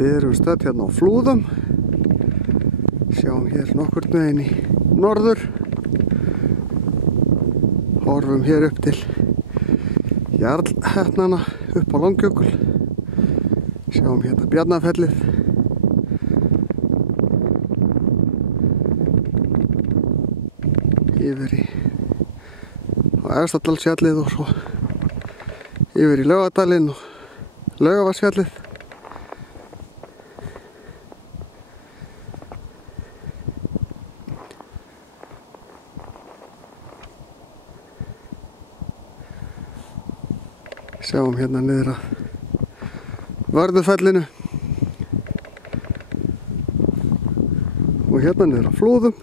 Við erum stödd hérna á Flúðum. Sjáum hér nokkurn veginn í norður. Horfum hér upp til Jarlhetnana upp á Langjökul. Sjáum hérna Bjarnarfellið. Yfir í Efstadalsfjallið og svo yfir í Laugardalinn og Laugarvatnsfjallið. Sjáum hérna niður að Vörðufellinu og hérna niður að Flúðum.